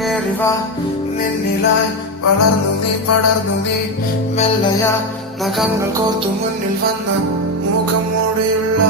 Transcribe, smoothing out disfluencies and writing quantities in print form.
കേറിവാ നിന്നിലായി വളർന്നു നീ പടർന്നു നീ മെല്ലയ നഖങ്ങൾ കോർത്തു മുന്നിൽ വന്ന മുഖം മൂടിയുള്ള